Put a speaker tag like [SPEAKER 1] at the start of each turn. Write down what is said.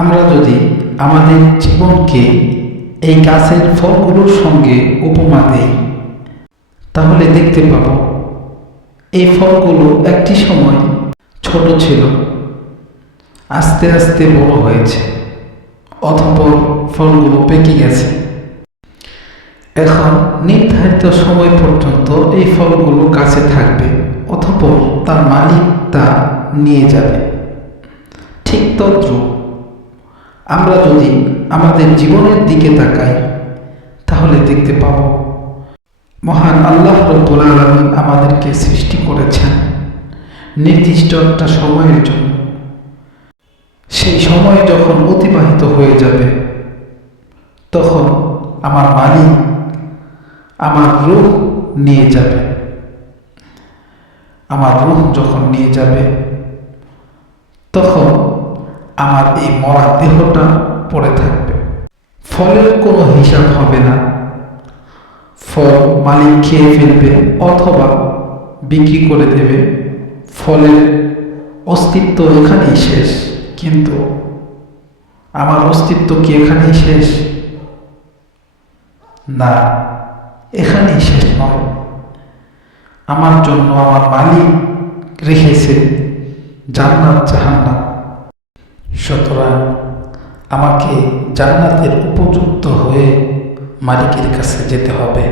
[SPEAKER 1] আমরা যদি আমাদের জীবনকে এই গাছের ফলগুলোর সঙ্গে উপমা দেই, তাহলে দেখতে পাব, এই ফলগুলো একটি সময় ছোট ছিল, আস্তে আস্তে বড় হয়েছে অথপর ফলগুলো পেকে গেছে। এখন নির্ধারিত সময় পর্যন্ত এই ফলগুলো গাছে থাকবে, অতঃপর তার মালিক তা নিয়ে যাবে। ঠিক তদ্রূপ আমরা যদি আমাদের জীবনের দিকে তাকাই, তাহলে দেখতে পাব মহান আল্লাহ রব্বুল আলমিন আমাদেরকে সৃষ্টি করেছেন নির্দিষ্ট একটা সময়ের জন্য। সেই সময় যখন অতিবাহিত হয়ে যাবে, তখন আমার মালিক, আমার রূহ নিয়ে যাবে। আমার রূহ যখন নিয়ে যাবে, তখন আমার এই মরা দেহটা পড়ে থাকবে। ফলের কোনো হিসাব হবে না। ফল মালিক খেয়ে ফেলবে অথবা বিক্রি করে দেবে। ফলের অস্তিত্ব এখানেই শেষ। কিন্তু আমার অস্তিত্ব কি এখানেই শেষ? না, এখানেই শেষ নয়। আমার জন্য আমার মালিক রেখেছে জান্নাত জাহান্নাত জান্নাতের উপযুক্ত হয়ে মালিকের কাছে যেতে হবে।